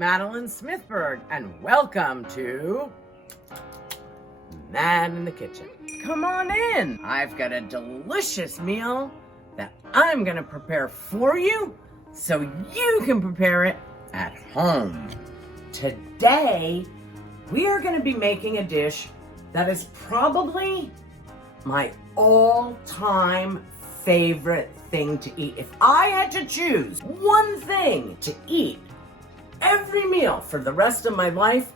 Madeline Smithberg, and welcome to Man in the Kitchen. Come on in. I've got a delicious meal that I'm gonna prepare for you so you can prepare it at home. Today, we are gonna be making a dish that is probably my all-time favorite thing to eat. If I had to choose one thing to eat every meal for the rest of my life,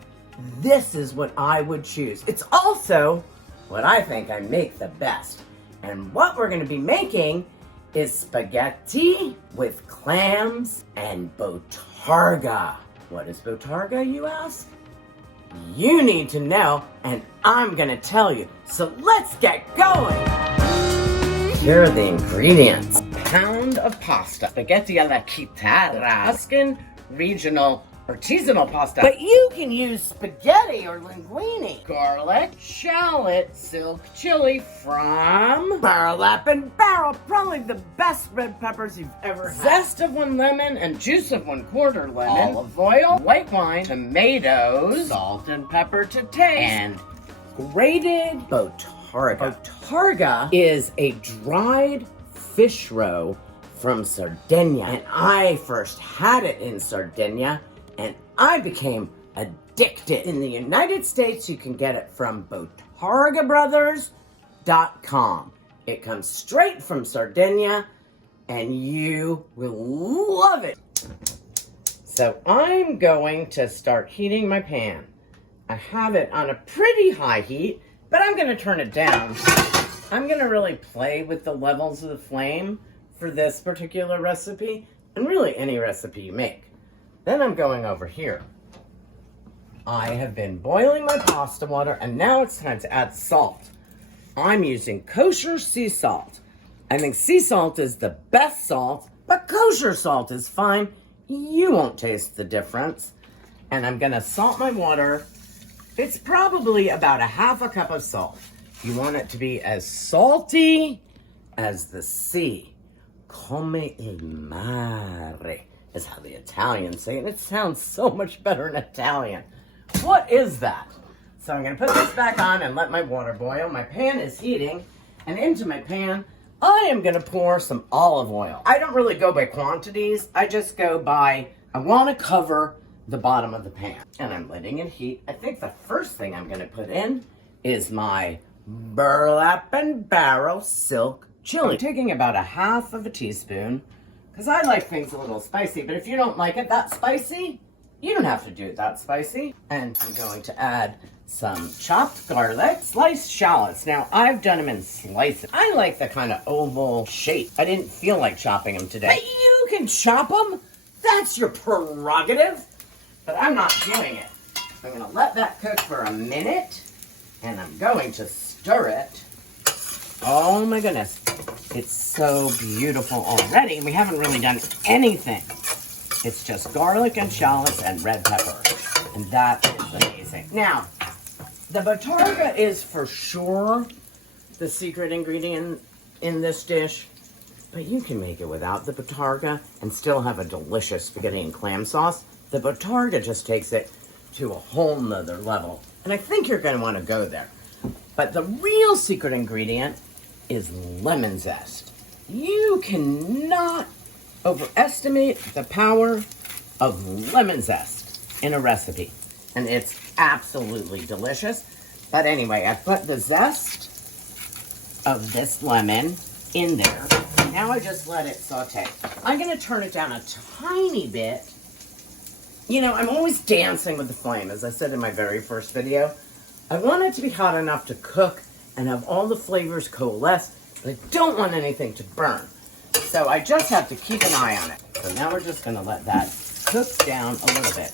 this is what I would choose. It's also what I think I make the best. And what we're gonna be making is spaghetti with clams and bottarga. What is bottarga, you ask? You need to know, and I'm gonna tell you. So let's get going. Here are the ingredients. Pound of pasta, spaghetti alla chitarra, Tuscan regional artisanal pasta, but you can use spaghetti or linguine. Garlic, shallot, silk chili from Burlap and Barrel, probably the best red peppers you've ever had. Zest of 1 lemon and juice of 1/4 lemon. Olive oil, white wine, tomatoes, salt and pepper to taste, and grated bottarga. Bottarga is a dried fish roe from Sardinia, and I first had it in Sardinia and I became addicted. In the United States, you can get it from bottargabrothers.com. It comes straight from Sardinia and you will love it. So I'm going to start heating my pan. I have it on a pretty high heat, but I'm going to turn it down. I'm going to really play with the levels of the flame for this particular recipe, and really any recipe you make. Then I'm going over here. I have been boiling my pasta water, and now it's time to add salt. I'm using kosher sea salt. I think sea salt is the best salt, but kosher salt is fine. You won't taste the difference. And I'm gonna salt my water. It's probably about a 1/2 cup of salt. You want it to be as salty as the sea. Come il mare is how the Italians say it. It sounds so much better in Italian. What is that? So I'm gonna put this back on and let my water boil. My pan is heating, and into my pan, I am gonna pour some olive oil. I don't really go by quantities. I just go by, I wanna cover the bottom of the pan. And I'm letting it heat. I think the first thing I'm gonna put in is my Burlap and Barrel silk chili. I'm taking about 1/2 teaspoon, because I like things a little spicy, but if you don't like it that spicy, you don't have to do it that spicy. And I'm going to add some chopped garlic, sliced shallots. Now, I've done them in slices. I like the kind of oval shape. I didn't feel like chopping them today. But you can chop them. That's your prerogative. But I'm not doing it. I'm going to let that cook for a minute, and I'm going to stir it. Oh my goodness. It's so beautiful already. We haven't really done anything. It's just garlic and shallots and red pepper. And that is amazing. Now, the bottarga is for sure the secret ingredient in this dish, but you can make it without the bottarga and still have a delicious spaghetti and clam sauce. The bottarga just takes it to a whole nother level. And I think you're going to want to go there. But the real secret ingredient is lemon zest. You cannot overestimate the power of lemon zest in a recipe. And it's absolutely delicious. But anyway, I put the zest of this lemon in there. Now I just let it saute. I'm going to turn it down a tiny bit. You know, I'm always dancing with the flame, as I said in my very first video. I want it to be hot enough to cook and have all the flavors coalesce, but I don't want anything to burn. So I just have to keep an eye on it. So now we're just gonna let that cook down a little bit.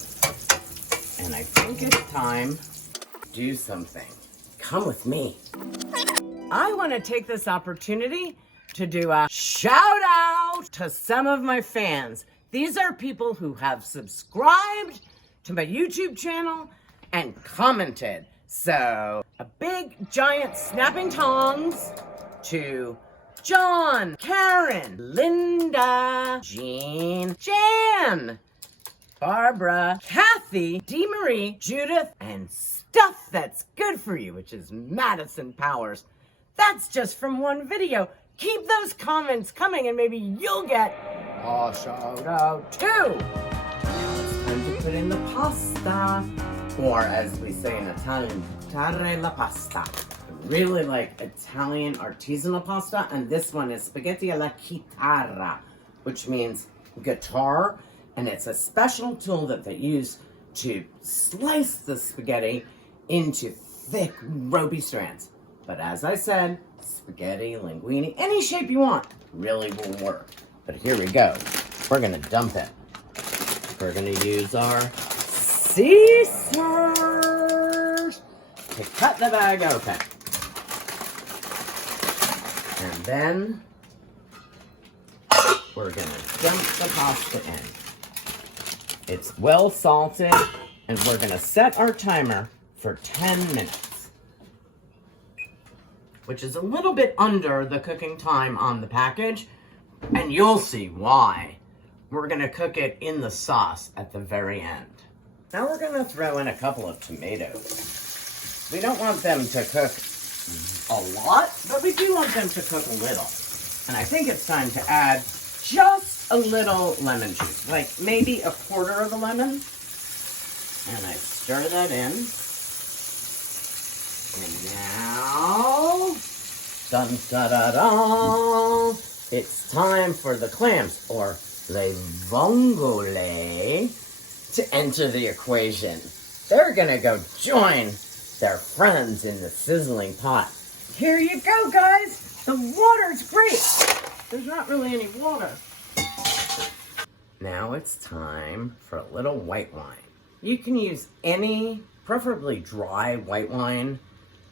And I think it's time to do something. Come with me. I wanna take this opportunity to do a shout out to some of my fans. These are people who have subscribed to my YouTube channel and commented. So, a big, giant snapping tongs to John, Karen, Linda, Jean, Jan, Barbara, Kathy, Dee Marie, Judith, and stuff that's good for you, which is Madison Powers. That's just from one video. Keep those comments coming and maybe you'll get a shout out too. Now it's time to put in the pasta, or as we say in Italian, tare la pasta. I really like Italian artisanal pasta, and this one is spaghetti alla chitarra, which means guitar, and it's a special tool that they use to slice the spaghetti into thick, ropey strands. But as I said, spaghetti, linguine, any shape you want really will work. But here we go. We're gonna dump it. We're gonna use our scissors to cut the bag open. And then we're gonna dump the pasta in. It's well salted, and we're gonna set our timer for 10 minutes, which is a little bit under the cooking time on the package, and you'll see why. We're gonna cook it in the sauce at the very end. Now we're gonna throw in a couple of tomatoes. We don't want them to cook a lot, but we do want them to cook a little. And I think it's time to add just a little lemon juice, like maybe a quarter of a lemon. And I stir that in. And now, dun da da da, it's time for the clams, or le vongole, to enter the equation. They're gonna go join their friends in the sizzling pot. Here you go, guys. The water's great. There's not really any water. Now it's time for a little white wine. You can use any, preferably dry white wine.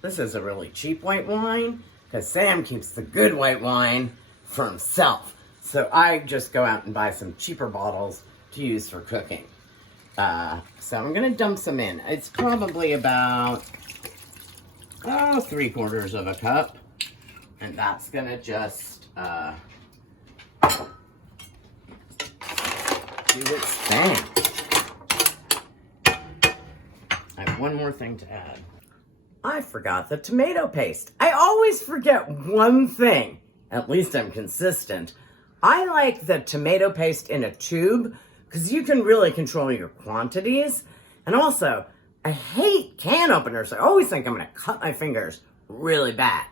This is a really cheap white wine because Sam keeps the good white wine for himself. So I just go out and buy some cheaper bottles to use for cooking. So I'm gonna dump some in. It's probably about 3/4 of a cup. And that's gonna just do its thing. I have one more thing to add. I forgot the tomato paste. I always forget one thing. At least I'm consistent. I like the tomato paste in a tube because you can really control your quantities. And also, I hate can openers. I always think I'm gonna cut my fingers really bad.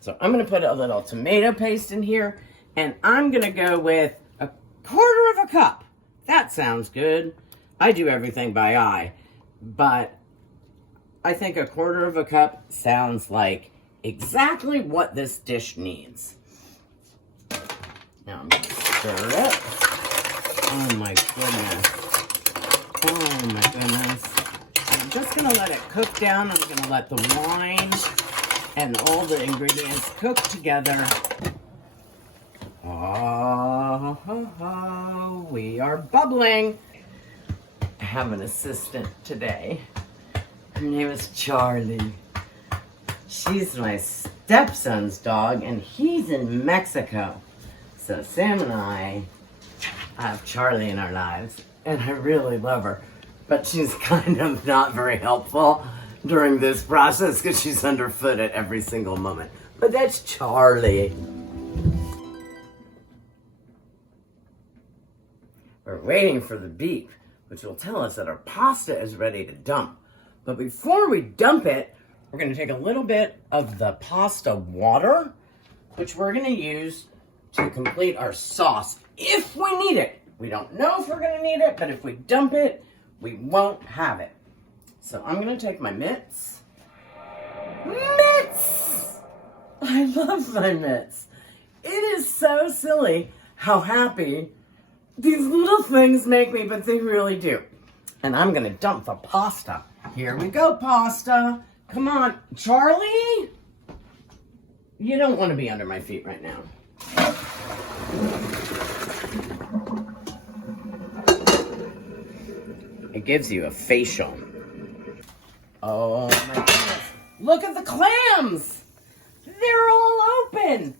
So I'm gonna put a little tomato paste in here, and I'm gonna go with 1/4 of a cup. That sounds good. I do everything by eye, but I think 1/4 of a cup sounds like exactly what this dish needs. Now I'm gonna stir it. Oh my goodness. Oh my goodness. I'm just gonna let it cook down. I'm gonna let the wine and all the ingredients cook together. Oh, we are bubbling. I have an assistant today. Her name is Charlie. She's my stepson's dog, and he's in Mexico. So Sam and I have Charlie in our lives, and I really love her. But she's kind of not very helpful during this process because she's underfoot at every single moment. But that's Charlie. We're waiting for the beep, which will tell us that our pasta is ready to dump. But before we dump it, we're going to take a little bit of the pasta water, which we're going to use to complete our sauce if we need it. We don't know if we're going to need it, but if we dump it, we won't have it. So I'm going to take my mitts. Mitts! I love my mitts. It is so silly how happy these little things make me, but they really do. And I'm going to dump the pasta. Here we go, pasta. Come on, Charlie. You don't want to be under my feet right now. It gives you a facial. Oh my goodness. Look at the clams. They're all open.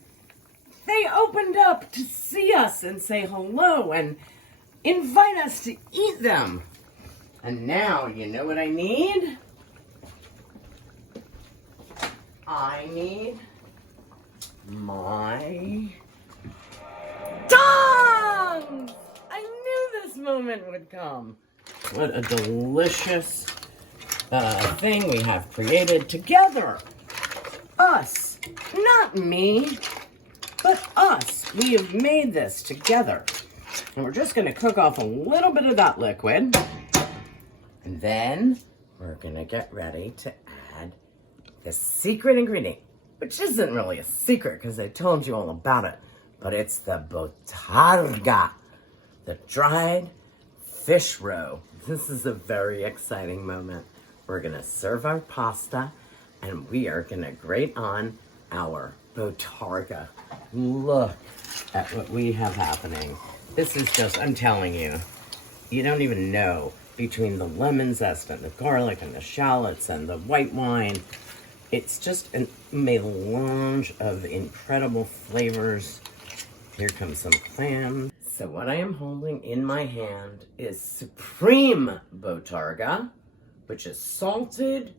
They opened up to see us and say hello. And invite us to eat them. And now, you know what I need? I need my tongs! I knew this moment would come. What a delicious thing we have created together. Us, not me, but us. We have made this together. And we're just gonna cook off a little bit of that liquid. And then we're gonna get ready to add the secret ingredient, which isn't really a secret because I told you all about it, but it's the bottarga, the dried fish roe. This is a very exciting moment. We're gonna serve our pasta and we are gonna grate on our bottarga. Look at what we have happening. This is just, I'm telling you, you don't even know, between the lemon zest and the garlic and the shallots and the white wine, it's just a melange of incredible flavors. Here comes some clam. So what I am holding in my hand is supreme bottarga, which is salted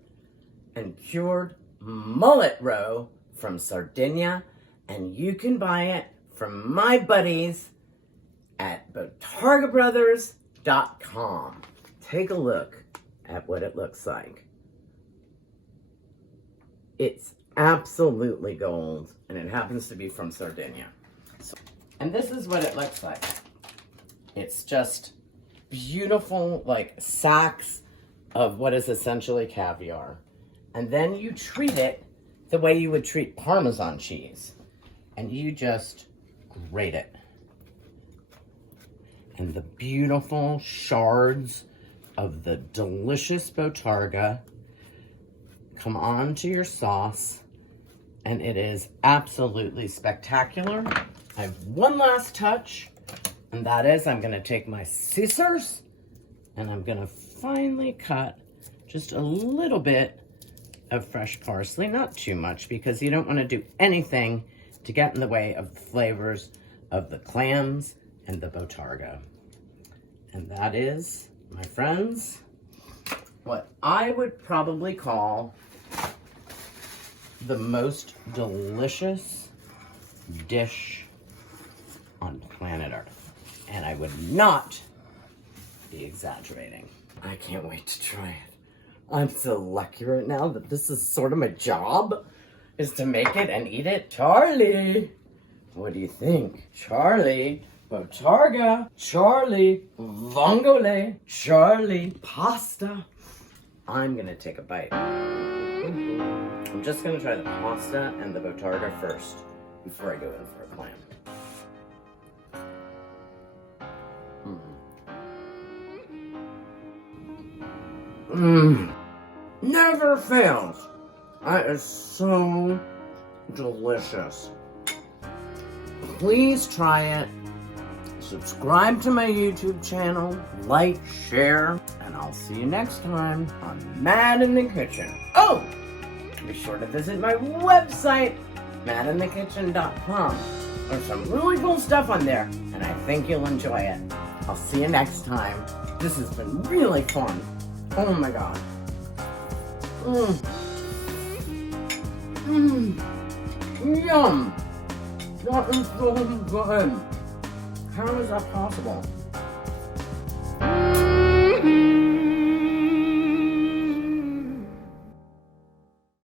and cured mullet roe from Sardinia, and you can buy it from my buddies at bottargabrothers.com. Take a look at what it looks like. It's absolutely gold, and it happens to be from Sardinia. And this is what it looks like. It's just beautiful, like sacks of what is essentially caviar. And then you treat it the way you would treat Parmesan cheese. And you just grate it. And the beautiful shards of the delicious bottarga come onto your sauce, and it is absolutely spectacular. I have one last touch, and that is I'm going to take my scissors and I'm going to finely cut just a little bit of fresh parsley, not too much, because you don't want to do anything to get in the way of the flavors of the clams and the bottarga. And that is, my friends, what I would probably call the most delicious dish on planet Earth. And I would not be exaggerating. I can't wait to try it. I'm so lucky right now that this is sort of my job, is to make it and eat it. Charlie, what do you think? Charlie, bottarga, Charlie, vongole, Charlie, pasta. I'm gonna take a bite. I'm just gonna try the pasta and the bottarga first before I go in for a clam. Never fails. That is so delicious. Please try it. Subscribe to my YouTube channel, like, share, and I'll see you next time on Mad in the Kitchen. Oh, be sure to visit my website, madinthekitchen.com. There's some really cool stuff on there, and I think you'll enjoy it. I'll see you next time. This has been really fun. Oh my God. Yum. That is so good. How is that possible?